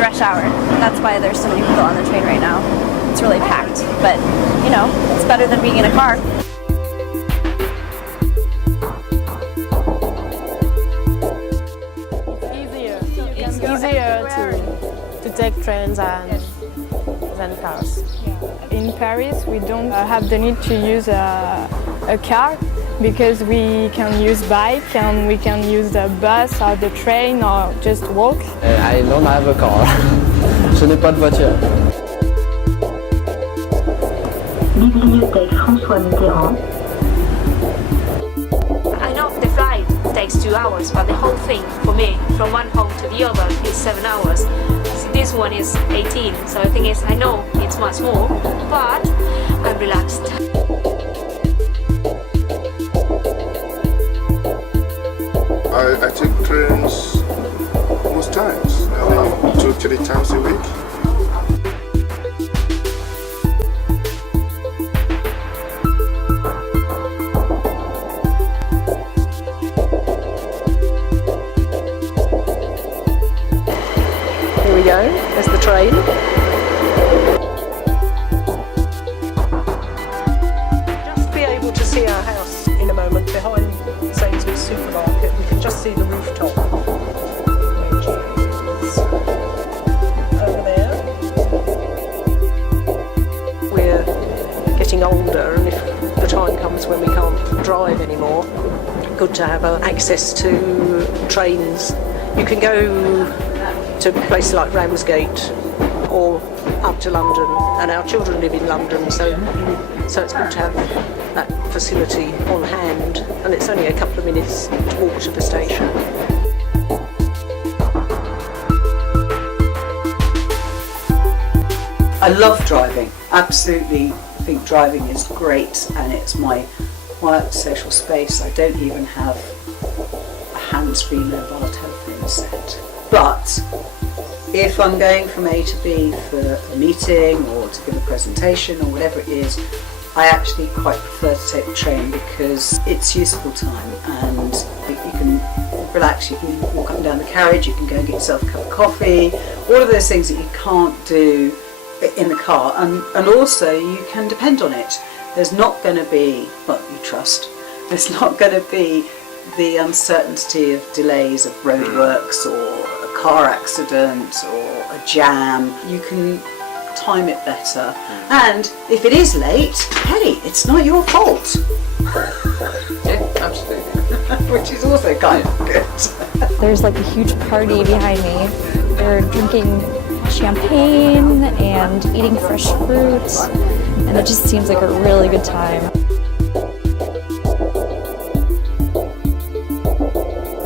it's rush hour. That's why there's so many people on the train right now. It's really packed, but you know, it's better than being in a car. It's easier to take trains than cars. In Paris, we don't have the need to use a car because we can use bike and we can use the bus or the train or just walk. I don't have a car. Je n'ai pas de voiture. Bibliothèque François Mitterrand. I know the flight takes 2 hours, but the whole thing for me, from one home to the other, is 7 hours. So this one is 18, so the thing is, I know it's much more, but I'm relaxed. I take trains most times, 2 to 3 times a week. Here we go, there's the train. Just be able to see our house in a moment behind Sainsbury's supermarket. We can just see the rooftop, which is over there. We're getting older, and if the time comes when we can't drive anymore, good to have access to trains. You can go to places like Ramsgate or up to London, and our children live in London, so it's good to have that facility on hand, and it's only a couple of minutes to walk to the station. I love driving, absolutely. I think driving is great, and it's my quiet social space. I don't even have a hands-free mobile telephone set. But if I'm going from A to B for a meeting or to give a presentation or whatever it is, I actually quite prefer to take the train because it's useful time, and you can relax, you can walk up and down the carriage, you can go and get yourself a cup of coffee, all of those things that you can't do in the car, and also you can depend on it. There's not going to be, well, you trust, there's not going to be the uncertainty of delays of roadworks or a car accident or a jam. You can time it better, and if it is late, hey, it's not your fault. Yeah, absolutely. Which is also kind of good. There's like a huge party behind me. They're drinking champagne and eating fresh fruit, and it just seems like a really good time.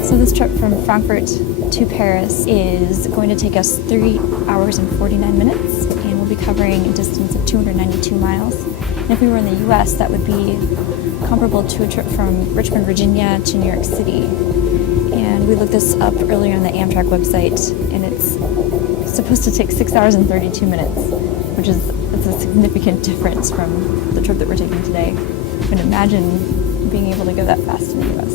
So this trip from Frankfurt to Paris is going to take us 3 hours and 49 minutes, and we'll be covering a distance of 292 miles. And if we were in the US, that would be comparable to a trip from Richmond, Virginia to New York City. And we looked this up earlier on the Amtrak website, and it's supposed to take 6 hours and 32 minutes, which is a significant difference from the trip that we're taking today. I can imagine being able to go that fast in the US.